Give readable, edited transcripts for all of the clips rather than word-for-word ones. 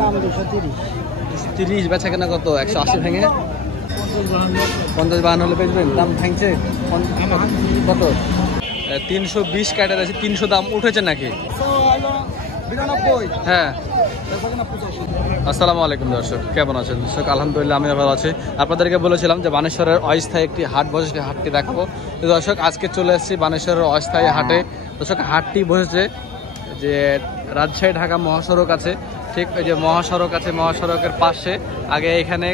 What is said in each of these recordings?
দাম 230। 230 বেচা কেনা কত? 180 ভেঙে 50-52 হলে বেচবেন? দাম ভাঙছে কত? 320 কাটা আছে। 300 দাম উঠেছে নাকি? হ্যাঁ। আসসালামু আলাইকুম দর্শক, কেমন আছেন দর্শক? আলহামদুলিল্লাহ আমি ভালো আছি। আপনাদেরকে বলেছিলাম যে বানেশ্বরের অস্থায়ী একটি হাট বসেছে, হাটটি দেখাবো। তো দর্শক আজকে চলে এসেছি বানেশ্বরের অস্থায়ী হাটে। দর্শক হাটটি বসেছে যে রাজশাহী ঢাকা মহাসড়ক আছে, ঠিক ওই যে মহাসড়ক আছে, মহাসড়কের পাশে আগে এখানে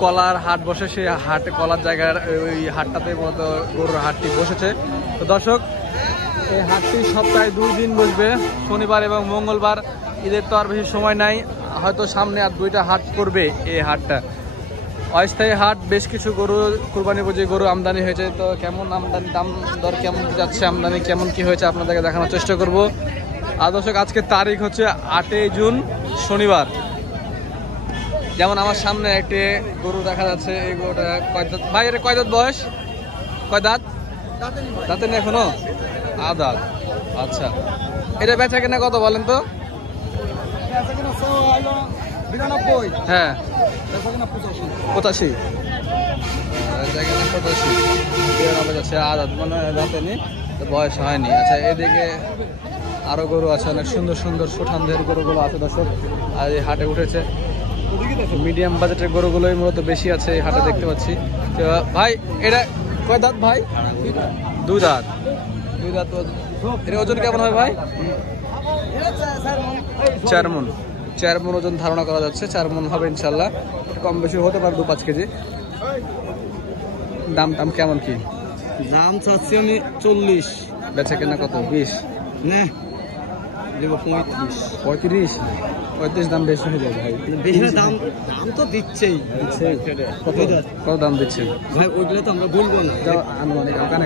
কলার হাট বসে, সেই হাটে কলার জায়গার ওই হাটটাতে মূলত গরুর হাটটি বসেছে। তো দর্শক এই হাটটি সপ্তাহে 2 দিন বসবে, শনিবার এবং মঙ্গলবার। ঈদের তো আর বেশি সময় নাই, হয়তো সামনে আর 2টা হাট করবে এই হাটটা। অস্থায়ী হাট, বেশ কিছু গরু কুরবানি বুঝে গরু আমদানি হয়েছে। তো কেমন আমদানি, দাম দর কেমন কি যাচ্ছে, আমদানি কেমন কি হয়েছে আপনাদেরকে দেখানোর চেষ্টা করব। আর দর্শক আজকের তারিখ হচ্ছে 8 জুন শনিবার। যেমন আমার সামনে একটি গরু দেখা যাচ্ছে, এই গরুটা কয় দাঁত ভাই? এর কয় দাঁত বয়স? কয় দাঁত? দাঁতে নেই এখনো? আদাত। আচ্ছা, এটা বেচা কেনা কত বলেন তো? হ্যাঁ 85। 85 আদাত, মানে দাঁতে নেই, বয়স হয়নি। আচ্ছা, এদিকে আরো গরু আছে, অনেক সুন্দর সুন্দর সুঠামদের গরুগুলো আছে দর্শক। আর এই হাটে উঠেছে মিডিয়াম বাজেটের গরুগুলোই মূলত বেশি আছে এই হাটে দেখতে পাচ্ছি। তো ভাই এটা কয় দাঁত ভাই? 2 দাঁত। 2 দাঁত। এর ওজন কেমন হয় ভাই? 4 মণ। 4 মণ ওজন ধারণা করা যাচ্ছে। 4 মণ হবে ইনশাল্লাহ, কম বেশি হতে পারে 2-5 কেজি। দাম টাম কেমন কি? দাম চাচ্ছি আমি 40। বেচা কেনা কত? 20 না, 35। দাম বেশি হয়ে যাবে ভাই। বেশি দাম তো দিচ্ছেই। কত দাম দিচ্ছে ভাই? ওইগুলো তো আমরা বলবো না, আনুমানিক ওখানে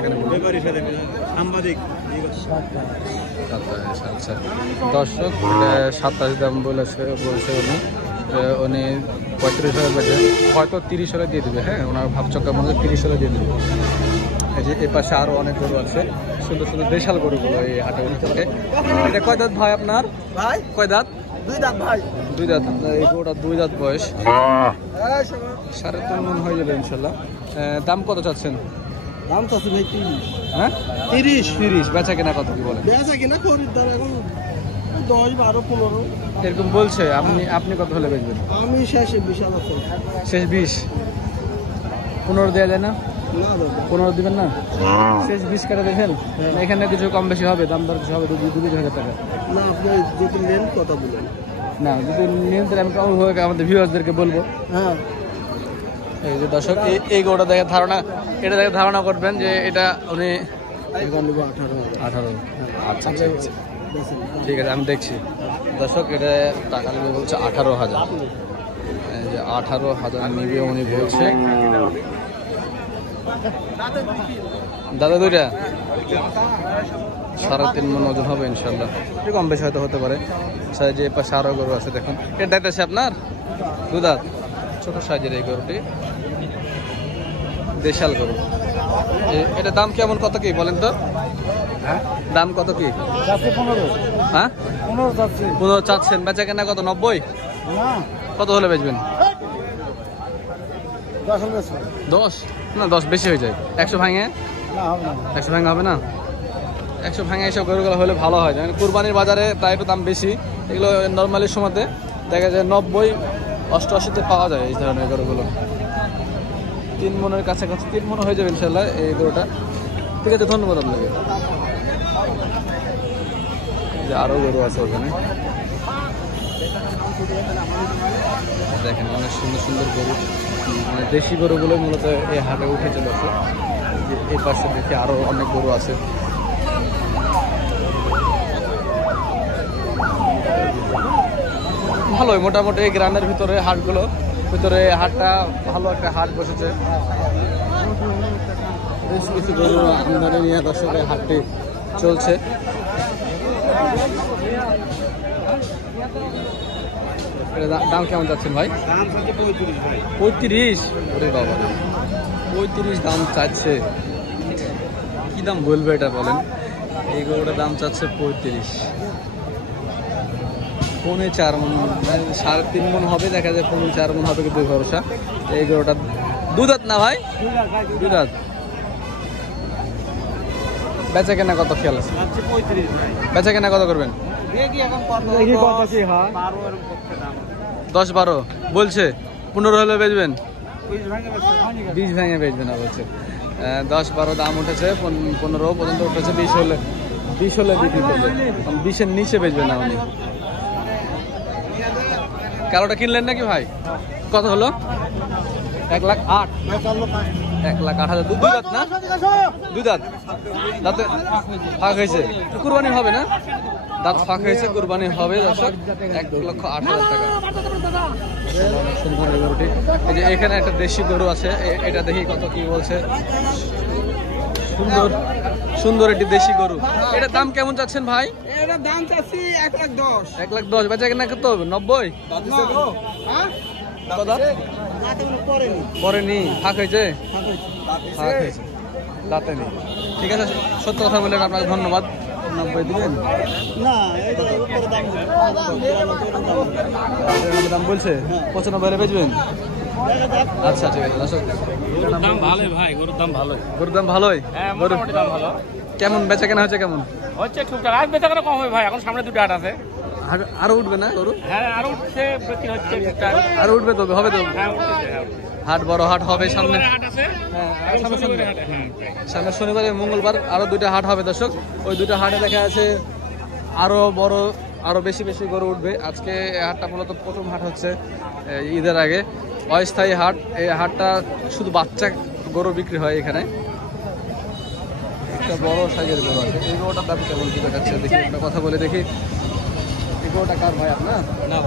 সাংবাদিক। আচ্ছা দর্শক, 27 দাম বলছে উনি 35 হলে বেঁচে, হয়তো 30 হলে দিয়ে দেবে। হ্যাঁ, ওনার ভাবচক্কা মনে হয় 30 হলে দিয়ে দেবে। এই যে এ পাশে আরো অনেক গরু আছে, সুন্দর সুন্দর দেশাল গরুগুলো এই হাটে উঠতে পারে। এটা কয় দাঁত ভাই আপনার? ভাই কয় দাঁত? 2 দাঁত ভাই। 2 দাঁত। এই গরুটা 2 দাঁত বয়স, 3.5 মণ হয়ে যাবে ইনশাল্লাহ। দাম কত চাচ্ছেন? দাম চাচ্ছি ভাই 30। হ্যাঁ 30। বেচা কেনা কত কি বলেন? বেচা কিনা খরিদ্দার এখন 10, 12, 15 এরকম বলছে। আপনি কত হলে বেচবেন? আমি শেষে 20 আছে। শেষ 20? 15 দেওয়া যায় না? 15 দিবেন না? শেষ 20 কাটা দেখেন। এখানে কিছু কম বেশি হবে, দাম দর কিছু হবে 2-2,000 টাকা। না, আপনি যদি নেন কথা বলেন। না, যদি নেন তাহলে আমি আমাদের ভিউয়ার্সদেরকে বলবো। হ্যাঁ, এই যে দর্শক এই গরুটা দেখে ধারণা করবেন যে এটা উনি 18। আচ্ছা ঠিক আছে, আমি দেখছি দর্শক। এটা টাকা নেবে বলছে 18,000। এই যে 18,000 নিবে উনি বলছে। দাদা 2টা 3.5 মণ ওজন হবে ইনশাল্লাহ, একটু কম বেশি হয়তো হতে পারে। যে পাশে আরো গরু আছে দেখুন। এটা দাঁত আছে আপনার? 2 দাঁত। ছোট সাইজের এই গরুটি, দেশাল গরু। এটা দাম কেমন, কত কি বলেন তো? দাম কত কি? 15। হ্যাঁ 15 চাচ্ছেন। বেচা কেনা কত? 90? কত হলে বেচবেন? 10? না, 10 বেশি হয়ে যায়। 100 ভাঙে? 100 ভাঙে হবে না? 100 ভাঙে এইসব গরুগুলো হলে ভালো হয়। যেমন কুরবানির বাজারে প্রায় একটু দাম বেশি, এগুলো নর্মালি সময়তে দেখা যায় 90, 88-তে পাওয়া যায় এই ধরনের গরুগুলো। 3 মণের কাছাকাছি, 3 মণ হয়ে যাবে ইনশাল্লাহ এই গরুটা। ঠিক আছে, ধন্যবাদ আপনাকে। যে আরো গরু আছে ওখানে দেখেন, অনেক সুন্দর সুন্দর গরু, মানে দেশি গরুগুলো মূলত এই হাটে উঠেছে দর্শক। এই পাশে দেখি আরো অনেক গরু আছে। ভালোই মোটামুটি এই গ্রামের ভিতরে হাটটা ভালো একটা হাট বসেছে। বেশ কিছু গরু আমদানি নিয়ে দর্শকের হাটটি চলছে। দাম কেমন যাচ্ছেন ভাই? 35? ওরে বাবা, 35 দাম চাচ্ছে। কি দাম বলবে এটা বলেন? এই গরুটার দাম চাচ্ছে 35। 4.5 মণ, 3.5 মণ হবে, দেখা যায় 4.5 মণ হবে কিন্তু ভরসা। এই গরুটা দুধাত না ভাই? দুধাত। বেচা কেনা কত খেয়াল আছে? 35 ভাই। বেচা কেনা কত করবেন? দেখি এখন কত, দেখি কত কি হয়। 12 এরকম করতে দাম। 10-12 বলছে, 15 হলে বেচবেন? 20 ভেঙে বেচবেন না বলছে। 10-12 দাম উঠেছে, 15 পর্যন্ত উঠেছে, 20 হলে বিক্রি করবে। 20-এর নিচে বেচবেন না উনি। কালোটা কিনলেন নাকি ভাই? কত হলো? 1,08,000। 1,08,000। দুধাত না? দুধাত। দাঁতে ফাঁক হয়েছে, কুরবানি হবে না? দাঁত ফাঁক হয়েছে, কুরবানি হবে দর্শক। 1,08,000 টাকা। সুন্দর এই গরুটি। এই যে এখানে একটা দেশি গরু আছে, এটা দেখি কত কি বলছে। সুন্দর একটি দেশি গরু। এটার দাম কেমন চাচ্ছেন ভাই? এটার দাম চাচ্ছি 1,10,000। 1,10,000। বেচা কেনা কত? 90? পরেনি, ফাঁক হয়েছে? ফাঁক হয়েছে, দাঁতে নেই। ঠিক আছে, সত্য কথা বললেন, আপনাকে ধন্যবাদ। 90 দিবেন না, এটা উপরে দাম দাম বলছে? 95 বেচবেন? আচ্ছা ঠিক আছে দর্শক, দাম ভালোই ভাই, গরুর দাম ভালোই। গরুর দাম ভালোই। গরু মোটামুটি দাম ভালো কেমন বেচা কেনা হচ্ছে? কেমন হচ্ছে? টুকটাক আজ বেচা কেনা কম হবে ভাই, এখন সামনে 2টা হাট আছে। আরো উঠবে না গরু? হ্যাঁ, আরো উঠছে, বিক্রি হচ্ছে টুকটাক। আরো উঠবে তো, হবে তো। হ্যাঁ, উঠতেছে, হ্যাঁ। হাট বড় হাট হবে সামনে। হাট আছে, হ্যাঁ, সামনে সামনে হাটে, হ্যাঁ। সামনে শনিবারে মঙ্গলবার আরো 2টা হাট হবে দর্শক। ওই 2টা হাটে দেখা আছে আরো বড়, আরো বেশি বেশি গরু উঠবে। আজকে এই হাটটা মূলত প্রথম হাট হচ্ছে ঈদের আগে, অস্থায়ী হাট। এই হাটটা শুধু বাচ্চা গরু বিক্রি হয় এখানে। একটা বড় সাইজের গরু আছে। এই গরুটার দাম কেমন কি দেখাচ্ছে দেখি, একটা কথা বলে দেখি। এই গরুটা কার ভাই আপনার? না,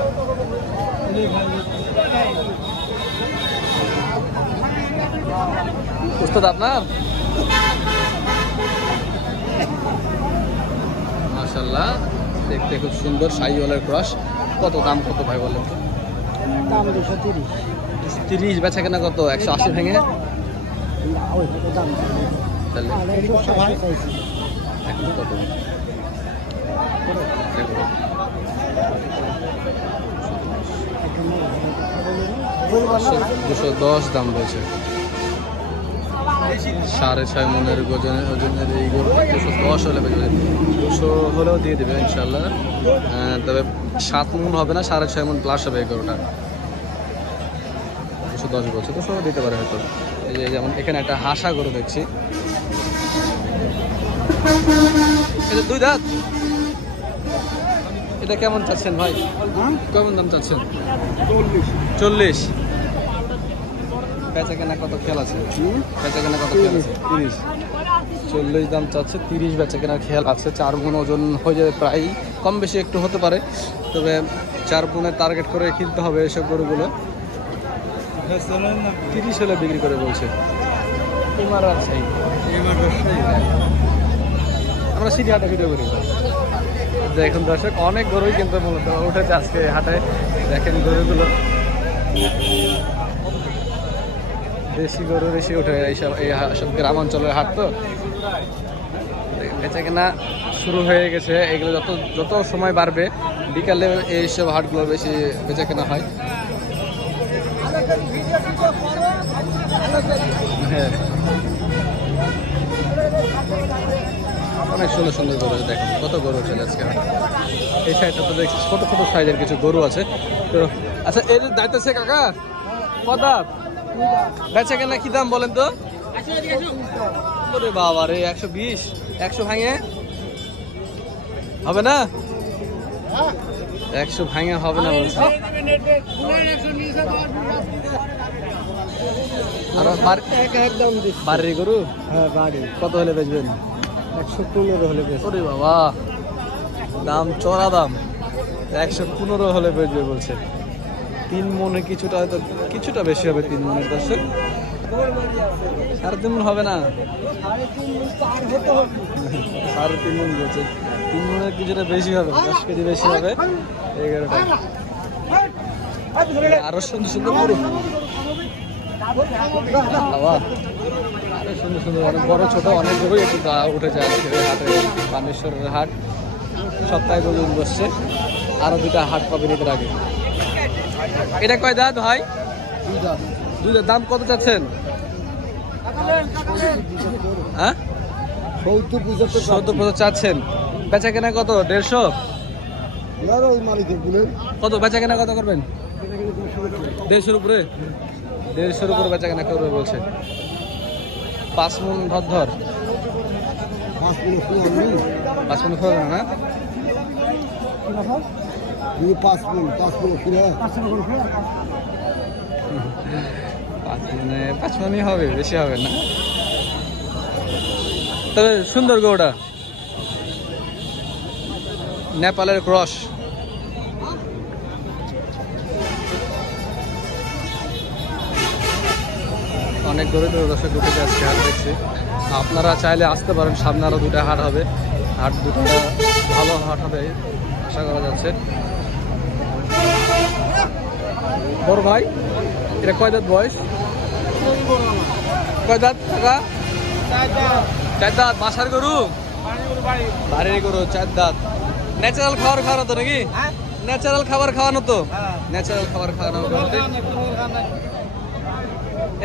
উস্তাদ আপনার? মাশাআল্লাহ, দেখতে খুব সুন্দর, শাহিওয়ালের ক্রস। কত দাম কত ভাই বলেন? দাম 230। 30। বেচা কেনা কত? 180 ভেঙে? দাম তাহলে এখন কত? 210 দাম বলছে। 6.5 মনের ওজনের এই গরু 210 হলে বেচবে। 200 হলেও দিয়ে দেবে ইনশাল্লাহ। তবে 7 মন হবে না, 6.5 মন প্লাস হবে এই গরুটা। 210 বলছে, 200 দিতে পারে হয়তো। এই যে যেমন এখানে একটা হাসা গরু দেখছি, এটা 2 দাঁত। এটা কেমন চাচ্ছেন ভাই? কেমন দাম চাচ্ছেন? 40। বেচা কেনা কত খেয়াল আছে? বেচা কেনা কত খেয়াল আছে? 30। 40 দাম চাচ্ছে, 30 বেচা কেনার খেয়াল আছে। 4 গুণ ওজন হয়ে যাবে, প্রায় কম বেশি একটু হতে পারে। তবে 4 গুণের টার্গেট করে কিনতে হবে এসব গরুগুলো। 30 হলে বিক্রি করে বলছে। আমরা সিটি হাটে ভিডিও করি। দেখুন দর্শক, অনেক গরুই কিন্তু মূলত উঠেছে আজকে হাটে। দেখেন গরুগুলো, দেশি গরু বেশি উঠে এইসব গ্রাম অঞ্চলের হাট তো। বেচা কেনা শুরু হয়ে গেছে। এগুলো যত সময় বাড়বে, বিকালে এইসব হাটগুলো বেশি বেচা কেনা হয়। হ্যাঁ, অনেক সুন্দর সুন্দর গরু আছে। দেখেন কত গরু চলে আজকে হাটে। এই সাইডটা তো দেখছি ছোট ছোট সাইজের কিছু গরু আছে তো। আচ্ছা, এর দায়িত্ব আছে কাকা? কত বেচা কেনা কি দাম বলেন তো? ওরে বাবা রে, 120। 100 ভাঙে হবে না? 100 ভাঙে হবে না বলছে। আর বাড়ির গরু? হ্যাঁ, বাড়ি। কত হলে বেচবেন? 115 হলে বেশ। ওরে বাবা, দাম চড়া দাম। 115 হলে বেচবে বলছে। 3 মনে কিছুটা, হয়তো কিছুটা বেশি হবে। 3 মনের দর্শক, 3.5 মন হবে না? 3.5 মন বলছে। 3 মনের কিছুটা বেশি হবে, 10 কেজি বেশি হবে। 11টা আরো সুন্দর সুন্দর গরু। বাবা, আরো সুন্দর সুন্দর অনেক বড় ছোট অনেক গরুই একটু উঠেছে আজকে হাটে। পানেশ্বরের হাট সপ্তাহে 2 দিন বসছে। আরো দুটা হাট পাবেন এদের আগে। এটা কয় দাঁত ভাই? দুইটা। দাম কত চাচ্ছেন? হ্যাঁ 70-75 চাচ্ছেন। বেচা কেনা কত? 150? কত বেচা কেনা কত করবেন? 150-র উপরে। 150-র উপরে বেচা কেনা করবে বলছে। 5 মণ ধর 5 মণ হবে না? 5 মণই হবে, বেশি হবে না। তবে সুন্দর গরুটা, নেপালের ক্রস। অনেক গরু তো দর্শক দুটো আজকে হাট দেখছি। আপনারা চাইলে আসতে পারেন, সামনে আরো দুটা হাট হবে। হাট দুটো ভালো হাট হবে আশা করা যাচ্ছে। বড় ভাই এটা কয় দাঁত বয়স? কয় দাঁত টাকা? 4 দাঁত। বাসার গরু? বাড়ির গরু, 4 দাঁত। ন্যাচারাল খাবার খাওয়ানো তো নাকি? ন্যাচারাল খাবার খাওয়ানো তো? ন্যাচারাল খাবার খাওয়ানো।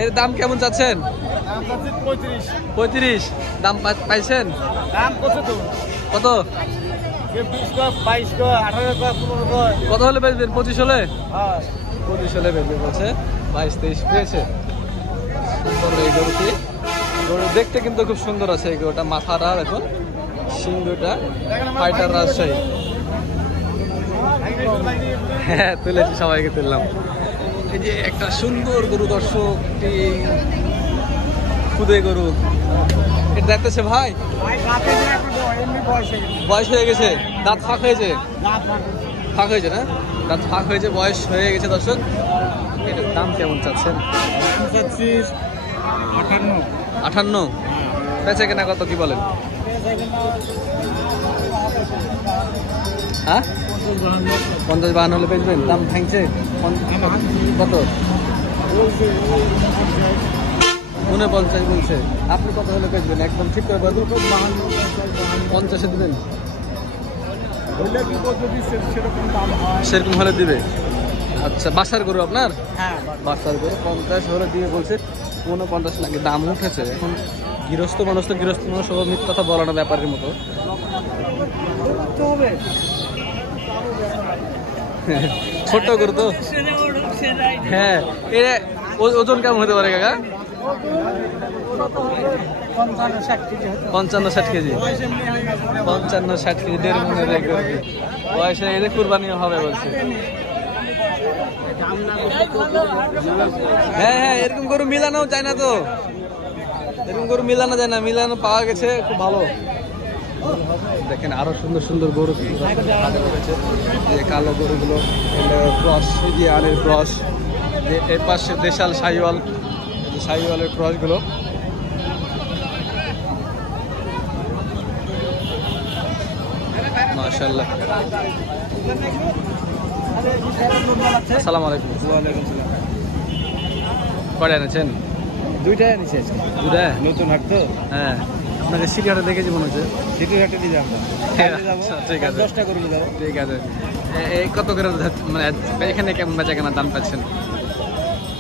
এর দাম কেমন চাচ্ছেন? 35। দাম পাইছেন? কত? কত হলে বেচবেন? 25 হলে? 25 হলে বেচবে বলছে। 22-23 পেয়েছে। এই গরুটি, গরু দেখতে কিন্তু খুব সুন্দর আছে। এই গরুটা মাথাটা দেখুন, শিং দুটা, ফাইটার রাজশাহী। হ্যাঁ তুলেছি, সবাইকে তুললাম। এই যে একটা সুন্দর গরু দর্শক, খুদে গরু। এটা দেখতেছে ভাই, বয়স হয়ে গেছে, দাঁত ফাঁক হয়েছে। ফাঁক হয়েছে না? দাঁত ফাঁক হয়েছে, বয়স হয়ে গেছে দর্শক। এটার দাম কেমন চাচ্ছেন? 58। বেচা কেনা কত কি বলেন? হ্যাঁ 50-52 হলে বেচবেন? দাম ভাঙছে কত? 49 বলছে। আপনি কত হলে বেচবেন? একদম ঠিক করে বলুন। 50-এ দিবেন? সেরকম হলে দিবে। আচ্ছা, বাসার গরু আপনার? বাসার গরু 50 হলে দিবে বলছে। 49 নাকি দাম উঠেছে এখন। গৃহস্থ মানুষ তো গৃহস্থ মানুষ, সব মিথ্যা কথা বলে না ব্যাপারের মতো। ছোট্ট গরু তো। হ্যাঁ, ওজন কেমন হতে পারে কাকা? 55-60 কেজি। 55-60 কেজি, 1.5 মনের বয়সে এদের কুরবানি হবে বলছে। হ্যাঁ, এরকম গরু মিলানো যায় না তো। এরকম গরু মিলানো যায় না, মিলানো পাওয়া গেছে, খুব ভালো। দেখেন আরো সুন্দর সুন্দর গরু রয়েছে। যে কালো গরুগুলো ক্রস, যে আনের ক্রস, যে এর পাশে দেশাল শাহিওয়াল, শাহিওয়ালের ক্রসগুলো। মাশাআল্লাহ। আসসালামু আলাইকুম। কয়টা এনেছেন? 2টা এনেছি আজকে। 2টা? নতুন হাট তো। হ্যাঁ, আপনাকে সিটি হাটে দেখেছি মনে হচ্ছে। সিটি হাটে দিয়ে যাবো। ঠিক আছে, 10টা করে যাবো। ঠিক আছে। এই কত করে মানে এখানে কেমন বেচা কেনার দাম পাচ্ছেন?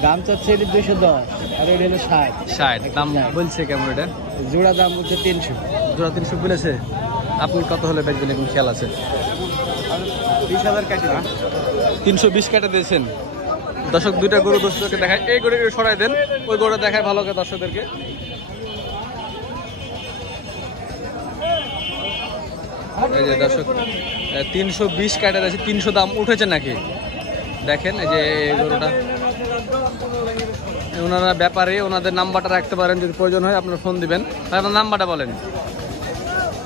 দাম চাচ্ছে এটা 210 আর এটা হলো 60। দাম বলছে কেমন এটা? জোড়া দাম হচ্ছে 300। জোড়া 300 বলেছে। আপনি কত হলে বেচবেন এখন খেয়াল আছে? 20,000 কাটি। 320 কাটে দিয়েছেন। দর্শক, 2টা গরু দর্শককে দেখায়। এই গরুকে সরাই দেন, ওই গরুটা দেখায় ভালো করে দর্শকদেরকে। এই যে দর্শক 320 কাটে দিয়েছে। 300 দাম উঠেছে নাকি দেখেন। এই যে গরুটা, ওনারা ব্যাপারে ওনাদের নাম্বারটা রাখতে পারেন, যদি প্রয়োজন হয় আপনার ফোন দিবেন। আপনার নাম্বারটা বলেন।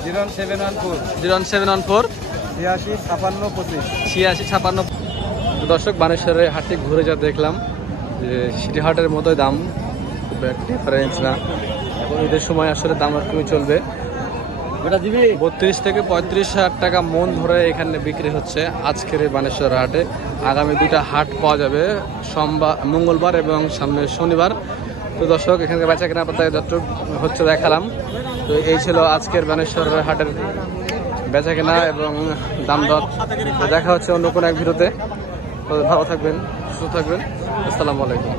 0714 86-56-25। দর্শক, বানেশ্বরের হাটে ঘুরে যা দেখলাম যে সিটি হাটের মতোই দাম, খুব ডিফারেন্স না। এখন ঈদের সময় আসলে দাম আর কি চলবে। 32 থেকে 35 হাজার টাকা মন ধরে এখানে বিক্রি হচ্ছে আজকের এই বানেশ্বর হাটে। আগামী 2টা হাট পাওয়া যাবে, মঙ্গলবার এবং সামনে শনিবার। তো দর্শক, এখানকার বেচা কেনা পাতা হচ্ছে দেখালাম। তো এই ছিল আজকের বানেশ্বর হাটের বেচা কেনা এবং দাম দর। তো দেখা হচ্ছে অন্য কোনো এক ভিডিওতে। তো ভালো থাকবেন, সুস্থ থাকবেন। আসসালামু আলাইকুম।